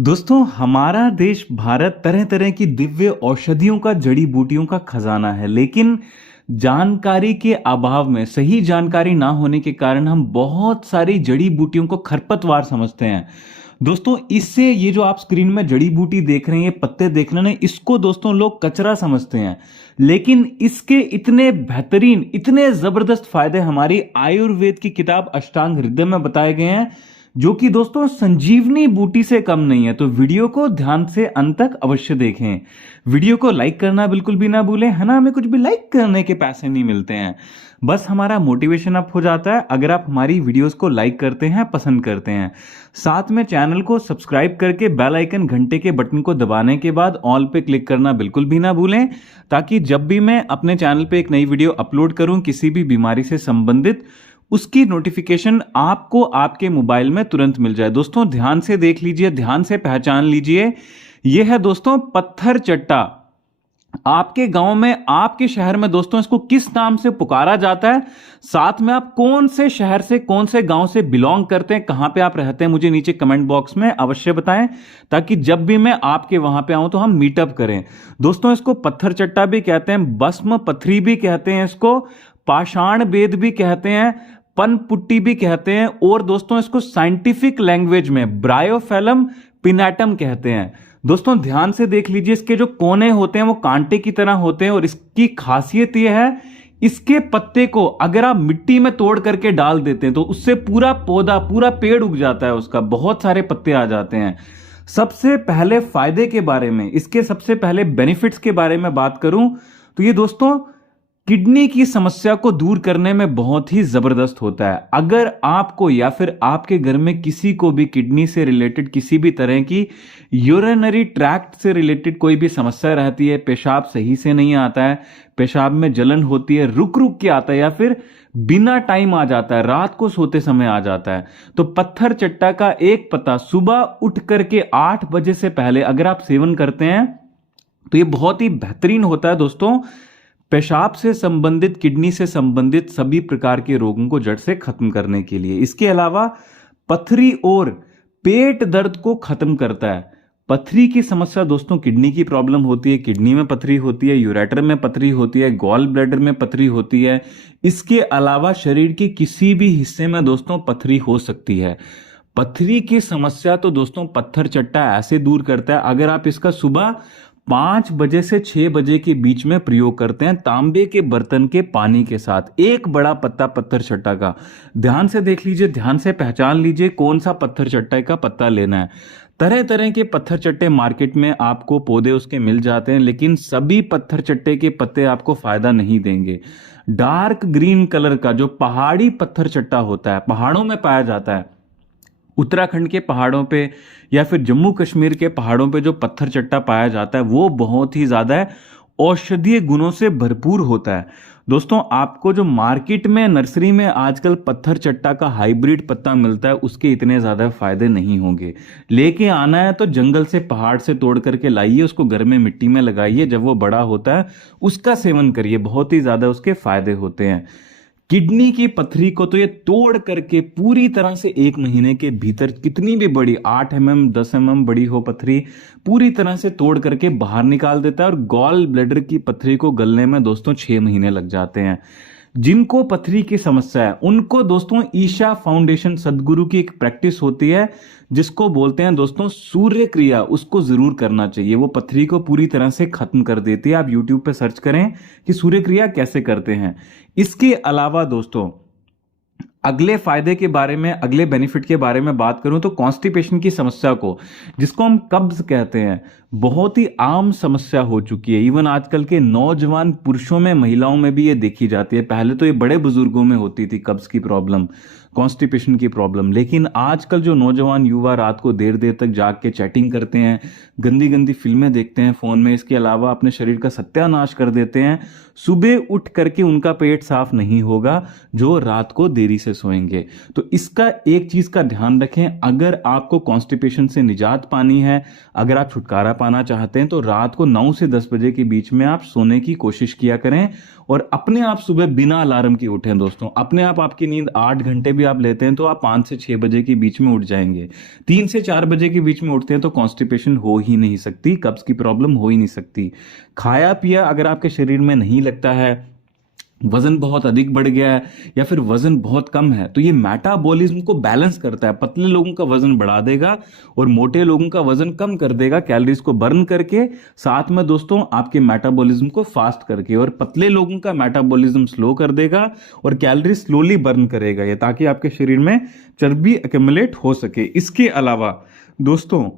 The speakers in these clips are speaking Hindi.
दोस्तों हमारा देश भारत तरह तरह की दिव्य औषधियों का जड़ी बूटियों का खजाना है। लेकिन जानकारी के अभाव में, सही जानकारी ना होने के कारण हम बहुत सारी जड़ी बूटियों को खरपतवार समझते हैं। दोस्तों इससे ये जो आप स्क्रीन में जड़ी बूटी देख रहे हैं, ये पत्ते देख रहे हैं, इसको दोस्तों लोग कचरा समझते हैं। लेकिन इसके इतने बेहतरीन, इतने जबरदस्त फायदे हमारी आयुर्वेद की किताब अष्टांग हृदय में बताए गए हैं, जो कि दोस्तों संजीवनी बूटी से कम नहीं है। तो वीडियो को ध्यान से अंत तक अवश्य देखें। वीडियो को लाइक करना बिल्कुल भी ना भूलें, है ना। हमें कुछ भी लाइक करने के पैसे नहीं मिलते हैं, बस हमारा मोटिवेशन अप हो जाता है अगर आप हमारी वीडियोस को लाइक करते हैं, पसंद करते हैं। साथ में चैनल को सब्सक्राइब करके बेल आइकन घंटे के बटन को दबाने के बाद ऑल पे क्लिक करना बिल्कुल भी ना भूलें, ताकि जब भी मैं अपने चैनल पे एक नई वीडियो अपलोड करूं किसी भी बीमारी से संबंधित, उसकी नोटिफिकेशन आपको आपके मोबाइल में तुरंत मिल जाए। दोस्तों ध्यान से देख लीजिए, ध्यान से पहचान लीजिए। यह है दोस्तों पत्थर चट्टा। आपके गांव में, आपके शहर में दोस्तों इसको किस नाम से पुकारा जाता है, साथ में आप कौन से शहर से, कौन से गांव से बिलोंग करते हैं, कहां पे आप रहते हैं, मुझे नीचे कमेंट बॉक्स में अवश्य बताएं, ताकि जब भी मैं आपके वहां पे आऊं तो हम मीटअप करें। दोस्तों इसको पत्थर चट्टा भी कहते हैं, भस्म पथरी भी कहते हैं, इसको पाषाण वेद भी कहते हैं, पन पुट्टी भी कहते हैं, और दोस्तों इसको साइंटिफिक लैंग्वेज में ब्रायोफेलम पिनाटम कहते हैं। दोस्तों ध्यान से देख लीजिए, इसके जो कोने होते हैं वो कांटे की तरह होते हैं, और इसकी खासियत यह है, इसके पत्ते को अगर आप मिट्टी में तोड़ करके डाल देते हैं तो उससे पूरा पौधा, पूरा पेड़ उग जाता है, उसका बहुत सारे पत्ते आ जाते हैं। सबसे पहले फायदे के बारे में, इसके सबसे पहले बेनिफिट्स के बारे में बात करूं तो ये दोस्तों किडनी की समस्या को दूर करने में बहुत ही जबरदस्त होता है। अगर आपको या फिर आपके घर में किसी को भी किडनी से रिलेटेड, किसी भी तरह की यूरिनरी ट्रैक्ट से रिलेटेड कोई भी समस्या रहती है, पेशाब सही से नहीं आता है, पेशाब में जलन होती है, रुक रुक के आता है, या फिर बिना टाइम आ जाता है, रात को सोते समय आ जाता है, तो पत्थर चट्टा का एक पत्ता सुबह उठ करके 8 बजे से पहले अगर आप सेवन करते हैं तो ये बहुत ही बेहतरीन होता है दोस्तों, पेशाब से संबंधित, किडनी से संबंधित सभी प्रकार के रोगों को जड़ से खत्म करने के लिए। इसके अलावा पथरी और पेट दर्द को खत्म करता है। पथरी की समस्या दोस्तों, किडनी की प्रॉब्लम होती है, किडनी में पथरी होती है, यूरेटर में पथरी होती है, गॉल ब्लैडर में पथरी होती है। इसके अलावा शरीर के किसी भी हिस्से में दोस्तों पथरी हो सकती है। पथरी की समस्या तो दोस्तों पत्थर चट्टा ऐसे दूर करता है, अगर आप इसका सुबह 5 बजे से 6 बजे के बीच में प्रयोग करते हैं तांबे के बर्तन के पानी के साथ, एक बड़ा पत्ता पत्थर चट्टा का। ध्यान से देख लीजिए, ध्यान से पहचान लीजिए कौन सा पत्थर चट्टा का पत्ता लेना है। तरह तरह के पत्थर चट्टे मार्केट में आपको पौधे उसके मिल जाते हैं, लेकिन सभी पत्थर चट्टे के पत्ते आपको फायदा नहीं देंगे। डार्क ग्रीन कलर का जो पहाड़ी पत्थर चट्टा होता है, पहाड़ों में पाया जाता है, उत्तराखंड के पहाड़ों पे या फिर जम्मू कश्मीर के पहाड़ों पे जो पत्थर चट्टा पाया जाता है वो बहुत ही ज्यादा औषधीय गुणों से भरपूर होता है। दोस्तों आपको जो मार्केट में, नर्सरी में आजकल पत्थर चट्टा का हाइब्रिड पत्ता मिलता है, उसके इतने ज्यादा फायदे नहीं होंगे। लेके आना है तो जंगल से, पहाड़ से तोड़ करके लाइए, उसको घर में मिट्टी में लगाइए, जब वो बड़ा होता है उसका सेवन करिए, बहुत ही ज्यादा उसके फायदे होते हैं। किडनी की पथरी को तो ये तोड़ करके पूरी तरह से 1 महीने के भीतर, कितनी भी बड़ी 8 mm 10 mm बड़ी हो पथरी, पूरी तरह से तोड़ करके बाहर निकाल देता है। और गॉल ब्लैडर की पथरी को गलने में दोस्तों 6 महीने लग जाते हैं। जिनको पथरी की समस्या है उनको दोस्तों ईशा फाउंडेशन सदगुरु की एक प्रैक्टिस होती है जिसको बोलते हैं दोस्तों सूर्य क्रिया, उसको जरूर करना चाहिए। वो पथरी को पूरी तरह से खत्म कर देती है। आप यूट्यूब पे सर्च करें कि सूर्य क्रिया कैसे करते हैं। इसके अलावा दोस्तों अगले फायदे के बारे में, अगले बेनिफिट के बारे में बात करूं तो कॉन्स्टिपेशन की समस्या को, जिसको हम कब्ज कहते हैं, बहुत ही आम समस्या हो चुकी है। इवन आजकल के नौजवान पुरुषों में, महिलाओं में भी ये देखी जाती है। पहले तो ये बड़े बुजुर्गों में होती थी कब्ज की प्रॉब्लम, कॉन्स्टिपेशन की प्रॉब्लम, लेकिन आजकल जो नौजवान युवा रात को देर देर तक जाग के चैटिंग करते हैं, गंदी गंदी फिल्में देखते हैं फोन में, इसके अलावा अपने शरीर का सत्यानाश कर देते हैं, सुबह उठ करके उनका पेट साफ नहीं होगा जो रात को देरी से सोएंगे। तो इसका एक चीज का ध्यान रखें, अगर आपको कॉन्स्टिपेशन से निजात पानी है, अगर आप छुटकारा पाना चाहते हैं तो रात को 9 से 10 बजे के बीच में आप सोने की कोशिश किया करें, और अपने आप सुबह बिना अलार्म के उठें। दोस्तों अपने आप आपकी नींद 8 घंटे भी आप लेते हैं तो आप 5 से 6 बजे के बीच में उठ जाएंगे। 3 से 4 बजे के बीच में उठते हैं तो कॉन्स्टिपेशन हो ही नहीं सकती, कब्ज की प्रॉब्लम हो ही नहीं सकती। खाया पिया अगर आपके शरीर में नहीं लगता है, वजन बहुत अधिक बढ़ गया है या फिर वजन बहुत कम है, तो ये मेटाबॉलिज्म को बैलेंस करता है। पतले लोगों का वजन बढ़ा देगा और मोटे लोगों का वजन कम कर देगा, कैलोरीज को बर्न करके, साथ में दोस्तों आपके मेटाबॉलिज्म को फास्ट करके। और पतले लोगों का मेटाबॉलिज्म स्लो कर देगा और कैलोरी स्लोली बर्न करेगा ये, ताकि आपके शरीर में चर्बी एक्यूमुलेट हो सके। इसके अलावा दोस्तों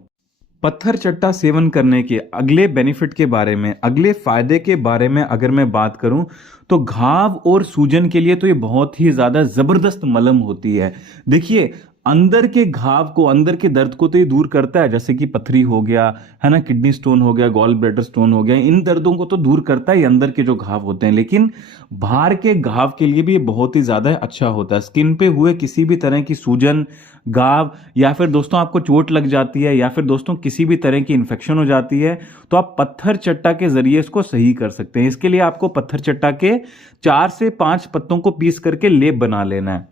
पत्थर चट्टा सेवन करने के अगले बेनिफिट के बारे में, अगले फायदे के बारे में अगर मैं बात करूं तो घाव और सूजन के लिए तो ये बहुत ही ज्यादा जबरदस्त मलहम होती है। देखिए, अंदर के घाव को, अंदर के दर्द को तो ये दूर करता है, जैसे कि पथरी हो गया है ना, किडनी स्टोन हो गया, गॉल ब्लैडर स्टोन हो गया, इन दर्दों को तो दूर करता है अंदर के जो घाव होते हैं। लेकिन बाहर के घाव के लिए भी ये बहुत ही ज्यादा अच्छा होता है। स्किन पे हुए किसी भी तरह की सूजन, घाव, या फिर दोस्तों आपको चोट लग जाती है, या फिर दोस्तों किसी भी तरह की इन्फेक्शन हो जाती है, तो आप पत्थर चट्टा के जरिए इसको सही कर सकते हैं। इसके लिए आपको पत्थर चट्टा के 4 से 5 पत्तों को पीस करके लेप बना लेना है।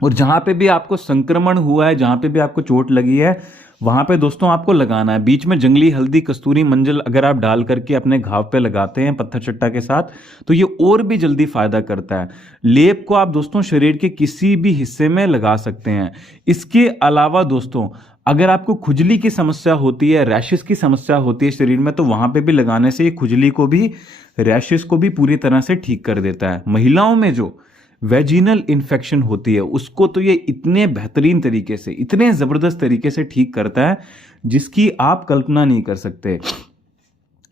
और जहां पे भी आपको संक्रमण हुआ है, जहां पे भी आपको चोट लगी है, वहां पे दोस्तों आपको लगाना है। बीच में जंगली हल्दी, कस्तूरी मंजल अगर आप डाल करके अपने घाव पे लगाते हैं पत्थर चट्टा के साथ, तो ये और भी जल्दी फायदा करता है। लेप को आप दोस्तों शरीर के किसी भी हिस्से में लगा सकते हैं। इसके अलावा दोस्तों अगर आपको खुजली की समस्या होती है, रैशेस की समस्या होती है शरीर में, तो वहां पे भी लगाने से ये खुजली को भी, रैशेस को भी पूरी तरह से ठीक कर देता है। महिलाओं में जो वेजिनल इन्फेक्शन होती है उसको तो ये इतने बेहतरीन तरीके से, इतने जबरदस्त तरीके से ठीक करता है जिसकी आप कल्पना नहीं कर सकते।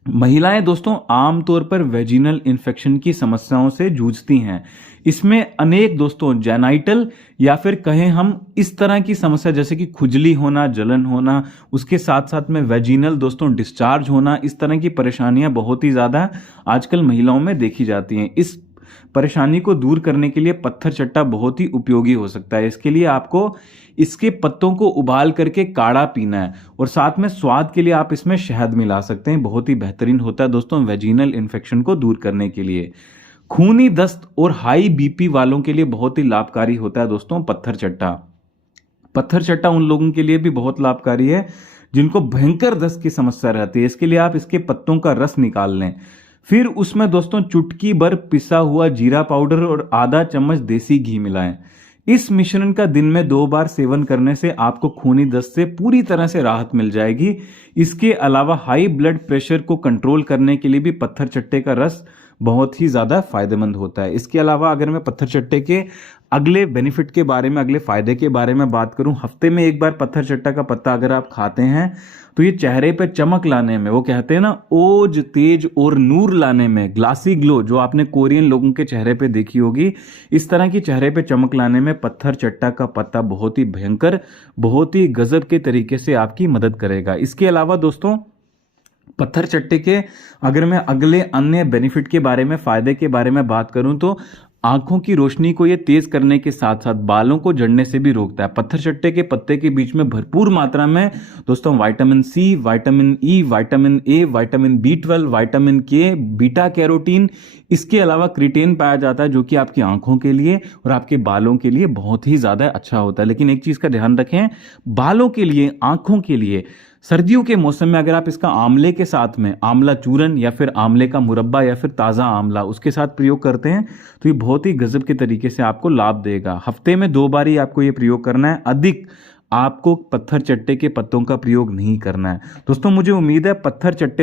महिलाएं दोस्तों आमतौर पर वेजिनल इन्फेक्शन की समस्याओं से जूझती हैं। इसमें अनेक दोस्तों जेनाइटल या फिर कहें हम इस तरह की समस्या, जैसे कि खुजली होना, जलन होना, उसके साथ साथ में वेजिनल दोस्तों डिस्चार्ज होना, इस तरह की परेशानियां बहुत ही ज्यादा आजकल महिलाओं में देखी जाती हैं। इस परेशानी को दूर करने के लिए पत्थर चट्टा बहुत ही उपयोगी हो सकता है। इसके लिए आपको इसके पत्तों को उबाल करके काढ़ा पीना है और साथ में स्वाद के लिए आप इसमें शहद मिला सकते हैं। बहुत ही बेहतरीन होता है दोस्तों वेजिनल इन्फेक्शन को दूर करने के लिए। खूनी दस्त और हाई बीपी वालों के लिए बहुत ही लाभकारी होता है दोस्तों पत्थर चट्टा। पत्थर चट्टा उन लोगों के लिए भी बहुत लाभकारी है जिनको भयंकर दस्त की समस्या रहती है। इसके लिए आप इसके पत्तों का रस निकाल लें, फिर उसमें दोस्तों चुटकी भर पिसा हुआ जीरा पाउडर और आधा चम्मच देसी घी मिलाएं। इस मिश्रण का दिन में 2 बार सेवन करने से आपको खूनी दस्त से पूरी तरह से राहत मिल जाएगी। इसके अलावा हाई ब्लड प्रेशर को कंट्रोल करने के लिए भी पत्थर चट्टे का रस बहुत ही ज्यादा फायदेमंद होता है। इसके अलावा अगर मैं पत्थर चट्टे के अगले बेनिफिट के बारे में, अगले फायदे के बारे में बात करूं, हफ्ते में 1 बार पत्थर चट्टा का पत्ता अगर आप खाते हैं तो ये चेहरे पे चमक लाने में, वो कहते हैं ना ओज, तेज और नूर लाने में, ग्लासी ग्लो जो आपने कोरियन लोगों के चेहरे पे देखी होगी, इस तरह की चेहरे पे चमक लाने में पत्थर चट्टा का पत्ता बहुत ही भयंकर, बहुत ही गजब के तरीके से आपकी मदद करेगा। इसके अलावा दोस्तों पत्थर चट्टे के अगर मैं अगले अन्य बेनिफिट के बारे में, फायदे के बारे में बात करूं तो आंखों की रोशनी को ये तेज करने के साथ साथ बालों को झड़ने से भी रोकता है। पत्थर चट्टे के पत्ते के बीच में भरपूर मात्रा में दोस्तों vitamin C, vitamin E, vitamin A, vitamin B12, vitamin K, beta carotene, इसके अलावा क्रिटेन पाया जाता है जो कि आपकी आंखों के लिए और आपके बालों के लिए बहुत ही ज्यादा अच्छा होता है। लेकिन एक चीज का ध्यान रखें, बालों के लिए, आंखों के लिए सर्दियों के मौसम में अगर आप इसका आंवले के साथ में, आंवला चूरन या फिर आंवले का मुरब्बा या फिर ताज़ा आंवला उसके साथ प्रयोग करते हैं तो ये बहुत ही गजब के तरीके से आपको लाभ देगा। हफ्ते में 2 बार ही आपको ये प्रयोग करना है, अधिक आपको पत्थर चट्टे के पत्तों का प्रयोग नहीं करना है। दोस्तों मुझे उम्मीद है पत्थर चट्टे